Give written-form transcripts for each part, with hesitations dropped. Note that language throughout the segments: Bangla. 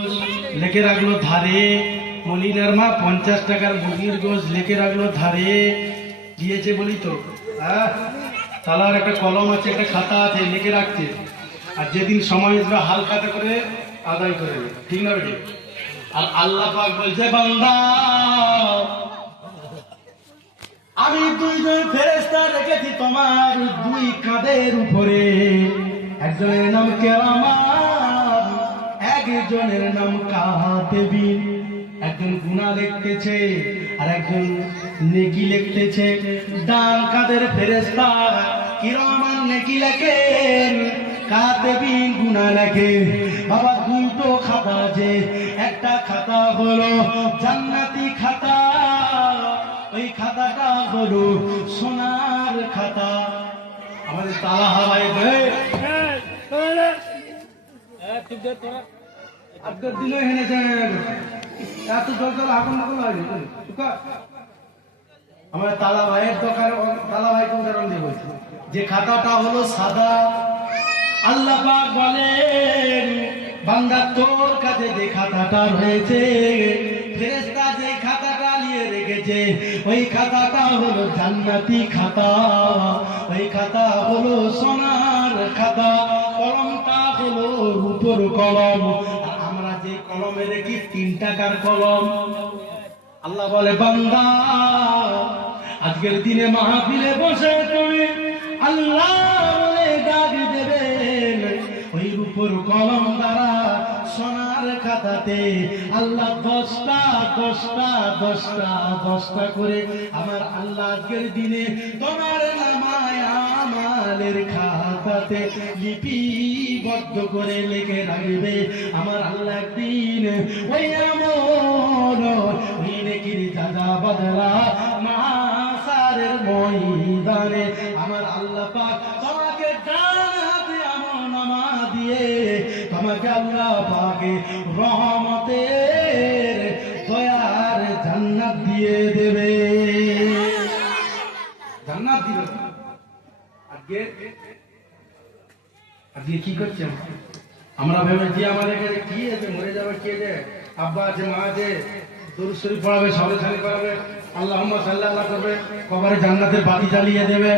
লিখে রাখলো ধারে, মলিনার মা 50 টাকার মুরগির গোশ লিখে রাখলো ধারে, দিয়েছে বলি তো। তালার একটা কলম আছে, একটা খাতা আছে, লিখে রাখছে, আর যেদিন সময় আসবে হালখাতা করে আদায় করে দেবে, ঠিক না বেটি? আর আল্লাহ পাক বলছে, বান্দা আমি দুইজন ফেরেশতা রেখেছি তোমার দুই কাঁধের উপরে, একজনের নাম কেরামান, একজনের নাম কাতিবিন। একজন গুনাহ লিখতেছে আর একজন নেকি লিখতেছে। ডান কাঁধের ফেরেশতা কিরামান নেকি লেখেন, কাতিবিন গুনাহ লেখে। বাবা দুটো খাতা আছে, একটা খাতা হলো জান্নাতি খাতা, ওই খাতাটা হলো সোনার খাতা। আমাদের তালা হাওয়াই আজকের দিনে হেনেছেন এত জল আগুন আগুন হয় আমার তালা ভাইয়ের দোকানে। তালা ভাই কোন কারণ দিয়ে বলছি যে খাতাটা হলো সাদা। আল্লাহ পাক বলেন, বান্দা তোর কাছে যে খাতাটা রয়েছে, ফেরেশতা যে খাতাটা নিয়ে রেখেছে, ওই খাতাটা হলো জান্নাতি খাতা, ওই খাতা হলো সোনার খাতা, কলমটা হলো রূপোর কলম। আর আমরা যে কলমে রেখি 3 টাকার কলম। আল্লাহ বলে, বান্দা আজকের দিনে মাহফিলে বসে তুমি আল্লাহ বলে ডাক দেবেন, ওই রূপোর কলম দ্বারা সোনার খাতাতে আল্লাহ 10টা করে আমার আল্লাহ আজকের দিনে তোমার নামায় আমালের খাতাতে লিপিবদ্ধ করে লিখে রাখবে। আমার আল্লাহ একদিন ওই আমল ওই নেকির দাদা বদলা মাসারের ময়দানে আমার আল্লাহ পাক তোমাকে ডান হাতে আমলনামা দিয়ে তোমাকে আল্লাহ পাকে রহমতের দয়ার জান্নাত দিয়ে দেবে। জান্নাত দিবে। আজকে কি করছে? আমরা ভেবেছি আমাদের কাছে কি আছে, মরে যাবে কে যে, আব্বা আছে, মা আছে, দরুদ শরীফ পড়াবে, সাবধানে করাবে, আল্লাহুম্মা সাল্লাল্লাহ করবে, কবরে জান্নাতের বাতি জ্বালিয়ে দেবে।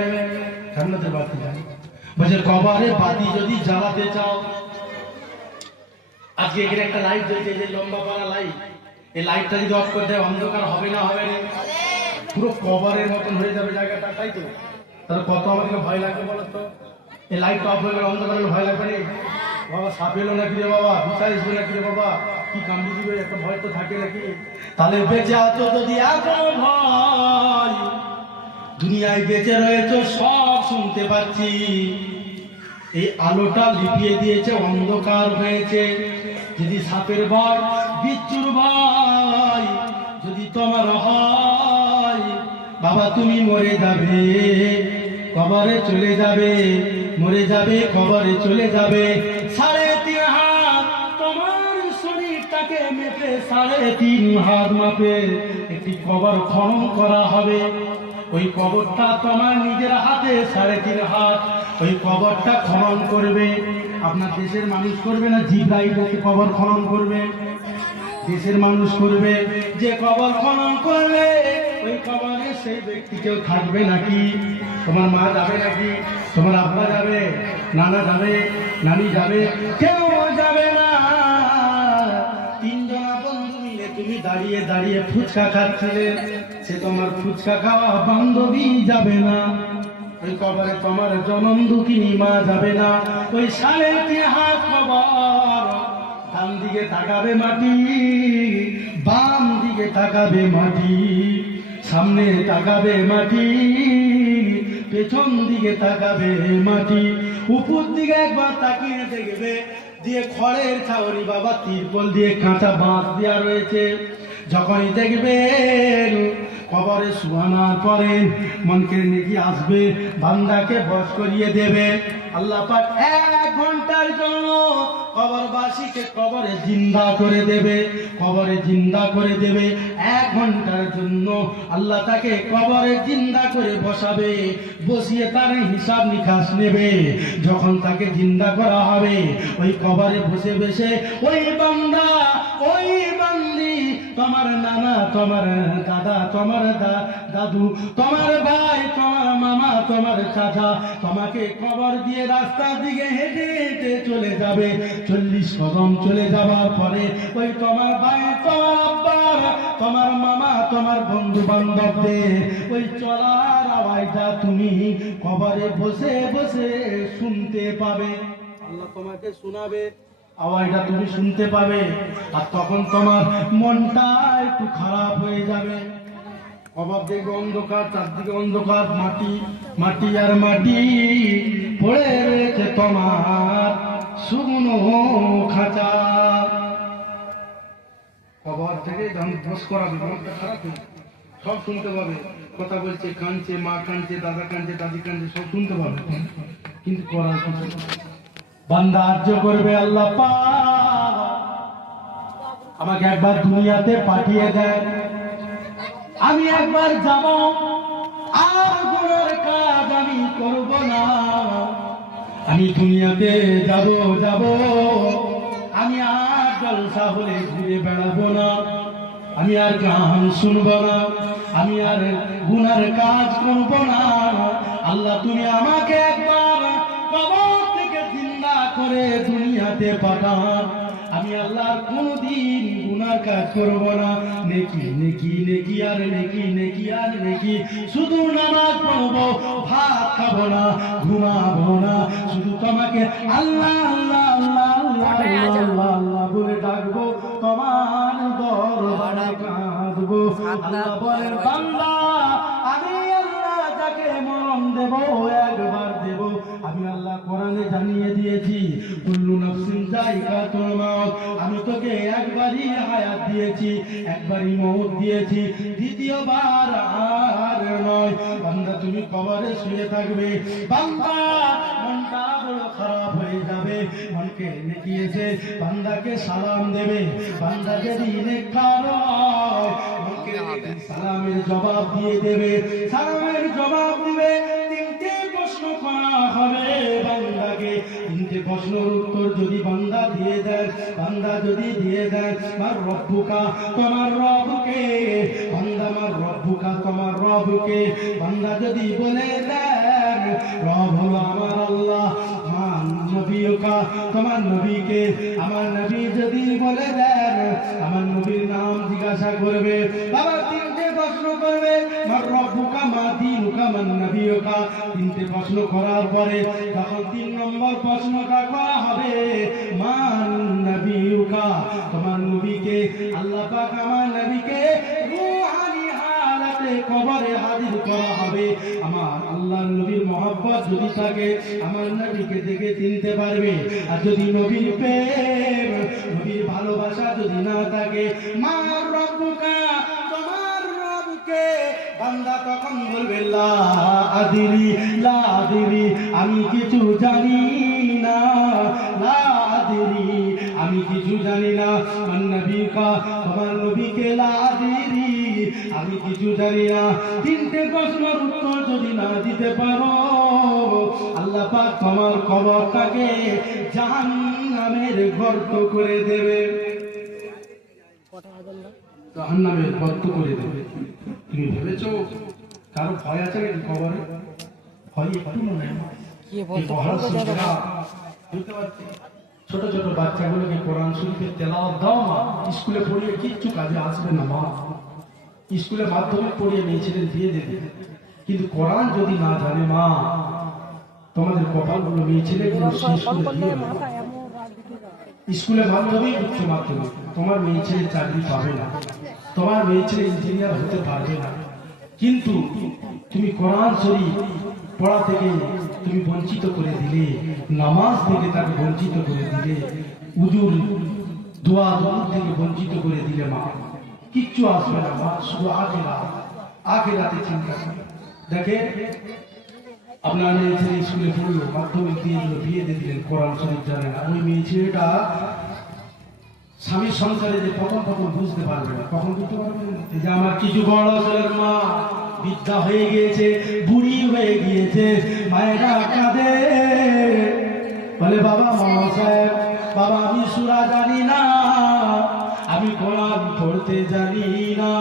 জান্নাতের বাতি জ্বালিয়ে বলছে, কবরে বাতি যদি জ্বালাতে চাও, আজকে এখানে একটা লাইট জ্বলছে, যে লম্বা পাড়া লাইট, এই লাইটটা যদি অফ করে দেয় অন্ধকার হবে না? হবে না? পুরো কবরের মতন হয়ে যাবে জায়গাটা, তাই তো? তাহলে কত আমাকে ভয় লাগবে বলো তো? এই লাইট অফ হয়ে গেলে অন্ধকার হলে ভয় লাগবে না? বাবা সাপ এলো নাকি রে বাবা, বিছাই এসবে নাকি রে বাবা, কি কামড়ি দিবে, একটা ভয় তো থাকে নাকি? তাহলে বেঁচে আছো যদি এত ভয়, দুনিয়ায় বেঁচে রয়েছে সব শুনতে পাচ্ছি, এই আলোটা লিপিয়ে দিয়েছে, অন্ধকার হয়েছে। যদি সাপের ভয়, বিচ্ছুর ভয় যদি তোমার হয়, বাবা তুমি মরে যাবে, কবরে চলে যাবে, মরে যাবে, কবরে চলে যাবে। 3.5 হাত তোমার শরীরটাকে মেপে 3.5 হাত মাপে একটি কবর খনন করা হবে। ওই কবরটা তোমার নিজের হাতে 3.5 হাত, ওই কবরটা খনন করবে। আপনার দেশের মানুষ করবে না, জিব্রাইল এসে কবর খনন করবে? দেশের মানুষ করবে। যে কবর খনন করবে, ওই কবরে সেই ব্যক্তি কেউ থাকবে নাকি? তোমার মা যাবে নাকি? তোমার আব্বা যাবে? নানা যাবে? নানি যাবে? কেউ যাবে না। 3 জনা বন্ধু মিলে তুমি দাঁড়িয়ে দাঁড়িয়ে ফুচকা খাচ্ছিলে, সে তোমার ফুচকা খাওয়া বান্ধবী যাবে না। ওই কবরে তোমার জনম দুঃখিনী মা যাবে না। ওই 3.5 হাত কবর, ডান দিকে তাকাবে মাটি, বাম দিকে তাকাবে মাটি, সামনে তাকাবে মাটি, পেছন দিকে তাকাবে মাটি, উপর দিকে একবার তাকিয়ে দেখবে, দিয়ে খড়ের ছাউনি বাবা তিরপল দিয়ে কাঁচা বাঁশ দেওয়া রয়েছে। যখনই দেখবেন কবরে শুয়ানোর পরে মনকে নেকি আসবে, বান্দাকে বশ করিয়ে দেবে। আল্লাহ পাক 1 ঘন্টার জন্য কবরবাসীকে কবরে জিন্দা করে দেবে, কবরে জিন্দা করে দেবে। 1 ঘন্টার জন্য আল্লাহ তাকে কবরে জিন্দা করে বসাবে, বসিয়ে তার হিসাব নিকাশ নেবে। যখন তাকে জিন্দা করা হবে, ওই কবরে বসে বসে ওই বান্দা তোমার নানা, তোমার দাদা, তোমার দাদু, তোমার ভাই, তোমার মামা, তোমার চাচা তোমাকে কবর দিয়ে রাস্তার দিকে হেঁটে হেঁটে চলে যাবে। 40 কদম চলে যাবার পরে ওই তোমার ভাই, তোমার আব্বার, তোমার মামা, তোমার বন্ধু বান্ধবদের ওই চলার আওয়াজটা তুমি কবরে বসে বসে শুনতে পাবে। আল্লাহ তোমাকে শোনাবে, আওয়াজটা তুমি শুনতে পাবে। আর তখন তোমার মনটা একটু খারাপ হয়ে যাবে। কবর দেখবে অন্ধকার, চারদিকে অন্ধকার, মাটি মাটি আর মাটি পড়ে রয়েছে তোমার শুকনো খাঁচা। কবর থেকে যখন বস করাবে মনটা খারাপ হয়ে সব শুনতে পাবে। কথা বলছে, কাঁদছে, মা কাঁদছে, দাদা কাঁদছে, দাদি কাঁদছে, সব শুনতে পাবে, কিন্তু করার কিছু বান্দা আর্য করবে, আল্লাহ পাক আমাকে একবার দুনিয়াতে পাঠিয়ে দেন, আমি একবার যাব, আর গুনার কাজ আমি করব না। আমি দুনিয়াতে যাব, আমি আর জলসা হলে ঘুরে বেড়াবো না, আমি আর গান শুনবো না, আমি আর গুনার কাজ করব না। আল্লাহ তুমি আমাকে একবার কবর থেকে জিন্দা করে দুনিয়াতে পাঠান, আমি আল্লাহ কোনদিন গুনার কাজ করব না। নেকি নেকি নেকি আর নেকি নেকি আর নেকি, শুধু নামাজ পড়বো, ভাত খাবো না, ঘুমাবো না, শুধু তোমাকে আল্লাহ আল্লাহ আল্লাহ আল্লাহ আল্লাহ আল্লাহ বলে ডাকবো, তোমার দরবারে কাঁদবো। আল্লাহ বলেন, বান্দা আমি আল্লাহ যাকে মরণ দেব একবার দেব। আমি আল্লাহ কোরআনে জানিয়ে দিয়েছি, কুল্লু নাফসিন যায়িকাতুল মাউত, আমি তোকে একবারই হায়াত দিয়েছি, একবারই মউত দিয়েছি, দ্বিতীয়বার আর নয়। বান্দা তুমি কবরে শুয়ে থাকবে, বান্দা মনটা বড় খারাপ হয়ে যাবে, মনকে নেকিয়েছে, বান্দাকে সালাম দেবে, বান্দা যদি নেককার হয় মনকে সালামের জবাব দিয়ে দেবে, সালামের জবাব দিবে। তিনটে প্রশ্ন করা হবে বান্দাকে, তিনটে প্রশ্নের উত্তর যদি বান্দা দিয়ে দেয়, বান্দা যদি দিয়ে দেয় মার রব্বুকা, তোমার রবকে, বান্দা মার রব্বুকা, তোমার রবকে, বান্দা যদি বলে দেন রব হলো আমার আল্লাহ, মান নবীকা, তোমার নবীকে, আমার নবী যদি বলে দেন আমার নবীর নাম জিজ্ঞাসা করবে, বাবা তিনটে প্রশ্ন করবে, মার রব্বুকা, মা দীনুকা, মান নবীকা। তিনটে প্রশ্ন করার পরে যখন 3 নম্বর প্রশ্নটা করা হবে, মান নবীকা, তোমার নবীকে, আল্লাহ পাক আমার নবীকে রূহানি হালাতে কবরে হাজির করা হবে। আমার আল্লাহর নবীর মহব্বত যদি থাকে আমার নবীকে দেখে চিনতে পারবে, আর যদি নবীর প্রেম, নবীর ভালোবাসা যদি না থাকে, মার রব্বুকা, তোমার রবকে, বান্দা তখন বলবে লা আদিরি, লা আদিরি, আমি কিছু জানি না, লা আদিরি, আমি কিছু জানি না। মান নবীকা, তোমার নবীকে, লা আদিরি, আমি কিছু জানি না। তিনটে প্রশ্নের উত্তর যদি না দিতে পারো, আল্লাহ পাক তোমার কবরটাকে জাহান্নামের গর্ত করে দেবে, জাহান্নামের গর্ত করে দেবে। তুমি ভেবেছো কারো ভয় আছে নাকি কবরে? ভয় একটু মনে হয়। ছোট ছোট বাচ্চাগুলোকে কোরআন শরীফের তেলাওয়াত দাও মা, স্কুলে পড়িয়ে কিচ্ছু কাজে আসবে না মা, স্কুলে মাধ্যমিক পড়িয়ে মেয়ে ছেলে দিয়ে দেবে, কিন্তু কোরআন যদি না জানে মা, তোমাদের কপালগুলো মেয়ে ছেলেগুলো শেষ করে দিয়ে দেবে। স্কুলে মাধ্যমিক, উচ্চ মাধ্যমিক, তোমার মেয়ে ছেলে চাকরি পাবে না, তোমার মেয়ে ছেলে ইঞ্জিনিয়ার হতে পারবে না, কিন্তু তুমি কোরআন শরীফ পড়া থেকে তুমি বঞ্চিত করে দিলে, নামাজ থেকে তাকে বঞ্চিত করে দিলে, উজুর দোয়া থেকে বঞ্চিত করে দিলে মা, কিচ্ছু আসবে না মা, শুধু আখেরাতে চিন্তা করে। দেখে আপনার মেয়ে ছেলে স্কুলে পড়লো, মাধ্যমিক দিয়ে দিল, বিয়ে দিয়ে দিলেন, কোরআন শরীফ জানে না, ওই মেয়ে ছেলেটা স্বামীর সংসারে যে প্রথম বুঝতে পারবে না, কখন বুঝতে পারবে না যে আমার কিছু বড় ছেলের মা বৃদ্ধা হয়ে গিয়েছে, বুড়ি হয়ে গিয়েছে, মায়েরা কাঁদে, বলে বাবা মামা সাহেব, বাবা আমি সূরা জানি না, আমি কোরআন পড়তে বলতে জানি না,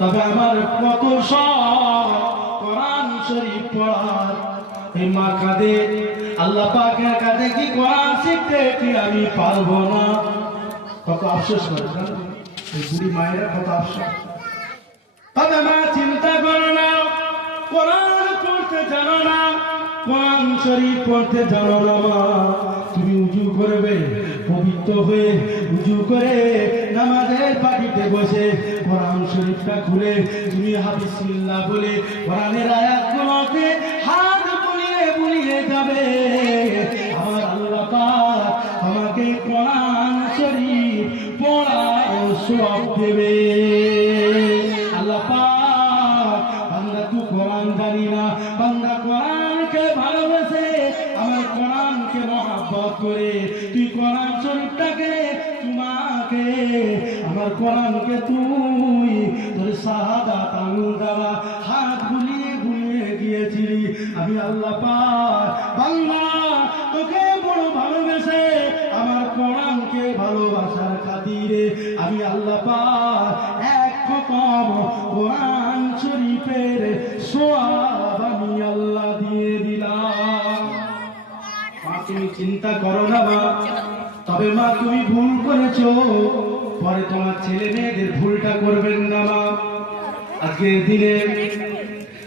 তবে আমার কত শখ কোরআন শরীফ পড়ার। এই মা কাঁদে, আল্লাহ পাকের কাঁদে কি কোরআন শিখতে কি আমি পারবো না। কত আফসোস করে এই বুড়ি মায়েরা, কত আফসোস। তবে মা চিন্তা করো না, কোরআন পড়তে জানো না, কোরআন শরীফ পড়তে জানো না মা, তুমি উজু করবে, পবিত্র হয়ে উজু করে নামাজের পাটিতে বসে কোরআন শরীফটা খুলে তুমি বিসমিল্লাহ বলে কোরআনের আয়াতগুলোকে হাত বুলিয়ে বুলিয়ে যাবে। আমার আল্লাহ পাক আমাকে কোরআন শরীফ পড়ার সওয়াব দেবে। আল্লাহ পাক, বান্দা তুই কোরআন জানি না, বান্দা কোরআনকে ভালোবেসে আমার কোরআনকে মহব্বত করে তুই কোরআন শরীফটাকে তোমাকে আমার কোরআনকে তুই তোর শাহাদাত আঙ্গুল দ্বারা হাত বুলিয়ে বুলিয়ে গিয়েছিলি। আমি আল্লাহ পাক বান্দা তোকে বড় ভালোবেসে আমার কোরআনকে ভালোবাসার খাতিরে আমি আল্লাহ পাক এক খতম কোরআন শরীফের সওয়াব আমি আল্লাহ দিয়ে দিলাম। মা তুমি চিন্তা করো না মা, তবে মা তুমি ভুল করেছো, পরে তোমার ছেলে মেয়েদের ভুলটা করবেন না মা। আজকের দিনে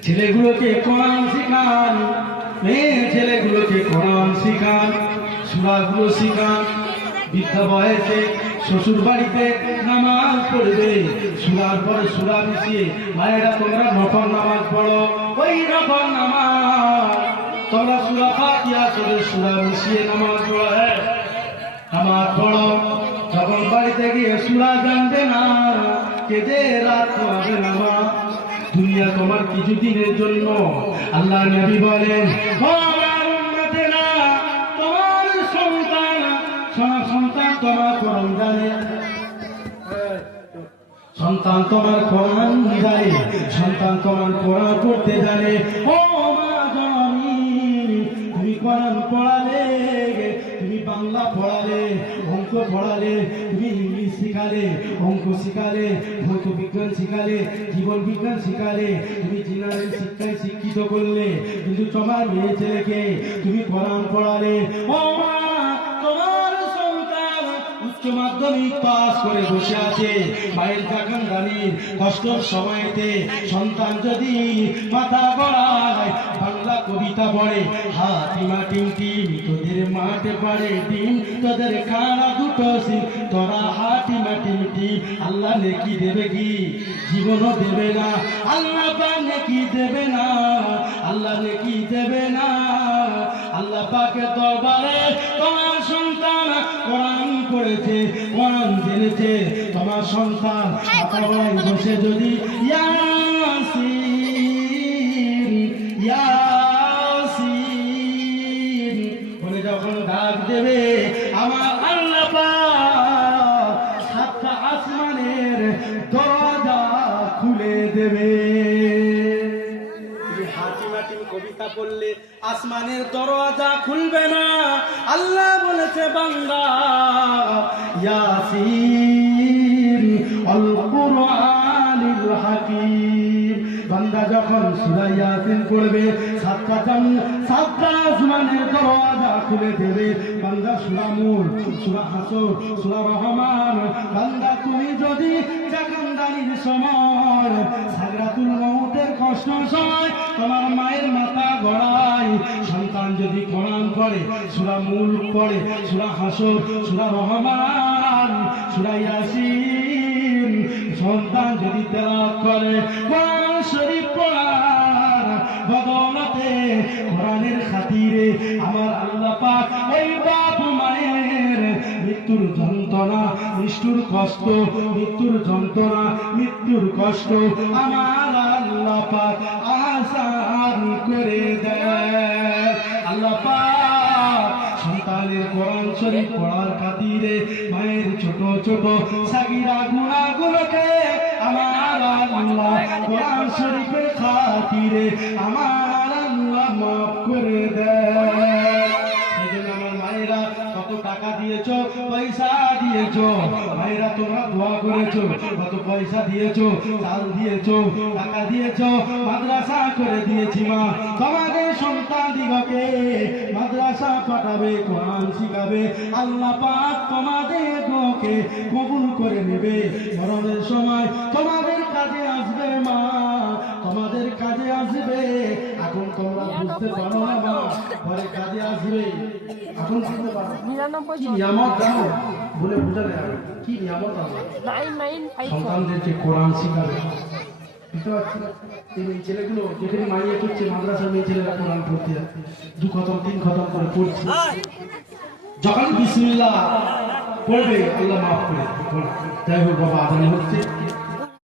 ছেলেগুলোকে কোরআন শিখান, মেয়ে ছেলেগুলোকে কোরআন শিখান, সূরাগুলো শিখান। বৃদ্ধা বয়সে শ্বশুর বাড়িতে নামাজ পড়বে, সূরার পরে সূরা মিশিয়ে মায়েরা তোমরা নফল নামাজ পড়ো, ওই নফল নামাজ তোমরা সূরা ফাতিহা করে সূরা মিশিয়ে নামাজ পড়ো। নামাজ পড়ো, যখন বাড়িতে গিয়ে সূরা জানবে না, কেঁদে রাত পড়বে না মা। দুনিয়া তোমার কিছুদিনের জন্য। আল্লাহ নবী বলেন, ও আমার উম্মতেরা, তোমার সন্তান তোমার কোরআন জানে, সন্তান তোমার কোরআন জানে, সন্তান তোমার কোরআন পড়তে জানে। ও মা জননী, তুমি কোরআন পড়ালে, তুমি বাংলা পড়ালে, অঙ্ক পড়ালে, তুমি ইংলিশ শিখালে, অঙ্ক শিখালে, ভৌত বিজ্ঞান শিখালে, জীবন বিজ্ঞান শিখালে, তুমি জেনারেল শিক্ষায় শিক্ষিত করলে, কিন্তু তোমার মেয়ে ছেলেকে তুমি কোরআন পড়ালে। ও মা, তোমার সন্তান উচ্চ মাধ্যমিক পাস করে বসে আছে, মায়ের কাকান্দানির কষ্টর সময়তে সন্তান যদি মাথা গড়ায় বাংলা কবিতা পড়ে, হাতিমা টিম টিম তোদের মাঠে পারে ডিম, তোদের খানা দুটো সিং তোরা হাতিমা টিম টিম। আল্লাহ নেকি দেবে কি? জীবনও দেবে না। আল্লাহ পাক নেকি দেবে না, আল্লাহ নেকি দেবে না। আল্লাহ পাকের দরবারে তোমার সন্তান কোরআন পড়েছে, কোরআন জেনেছে, তোমার সন্তান বসে যদি ইয়াসিন ইয়াসিন বলে যখন ডাক দেবে, আমার আল্লাহ পাক সাতটা আসমানের দরজা খুলে দেবে। কবিতা পড়লে আসমানের দরজা খুলবে না। আল্লাহ বলেছে বান্দা ইয়াসিন আল কুরআনিল হাকীম, বান্দা যখন সূরা ইয়াসিন পড়বে সাতটা আসমানের দরজা খুলে দেবে। বান্দা সূরা মূল, সূরা হাসর, সূরা রহমান, বান্দা তুমি যদি জাকান্দানির সময় সাকরাতুল মউতের কষ্ট সময় তোমার মায়ের মাথা গড়ায় সন্তান যদি কোরআন পড়ে, সূরা মুলক পড়ে, সূরা হাসর, সূরা রহমান, সূরা ইয়াসিন সন্তান যদি তেলাওয়াত করে, কোরআন শরীফ পড়ার বদৌলতে কোরআনের খাতিরে আমার আল্লাহ পাক ওই বাপ মায়ের মৃত্যুর যন্ত্রণা, নিষ্ঠুর কষ্ট, মৃত্যুর যন্ত্রণা, মৃত্যুর কষ্ট আমার আল্লাহ পাক আসান করে দেয়। আল্লাহ পাক সন্তানের কোরআন শরীফ পড়ার খাতিরে মায়ের ছোট ছোট সাগীরা গুনাহগুলোকে আমার আল্লাহ কোরআন শরীফের খাতিরে আমার আল্লাহ মাফ করে দেয়। সেজন্য আমার মায়েরা কত টাকা দিয়ে করেছো, পয়সা দিয়েছো, ভাইরা তোমরা দোয়া করেছো, কত পয়সা দিয়েছো, চাল দিয়েছো, টাকা দিয়েছো, মাদ্রাসা করে দিয়েছি মা। তোমাদের সন্তান দিগকে মাদ্রাসা পাঠাবে, কোরআন শিখাবে, আল্লাহ পাক তোমাদের দোয়াকে কবুল করে নেবে। মরণের সময় তোমাদের কাজে আসবে মা, তোমাদের কাজে আসবে। এখন তোমরা বুঝতে পারো না মা, পরে কাজে আসবে। এখন বুঝতে পারো কি নিয়ামত জানো, বলে বুঝালে হবে কি নিয়ামত আল্লাহ সন্তানদেরকে কোরআন শিখাবে। বুঝতে পারছি এই ছেলেগুলো যেখানে মাইয়ে করছে, মাদ্রাসার মেয়ে ছেলেরা কোরআন পড়তে যাচ্ছে, 2 খতম 3 খতম করে পড়ছে। যখন বিসমিল্লাহ পড়বে আল্লাহ মাফ করে। যাই হোক বাবা, আজান হচ্ছে।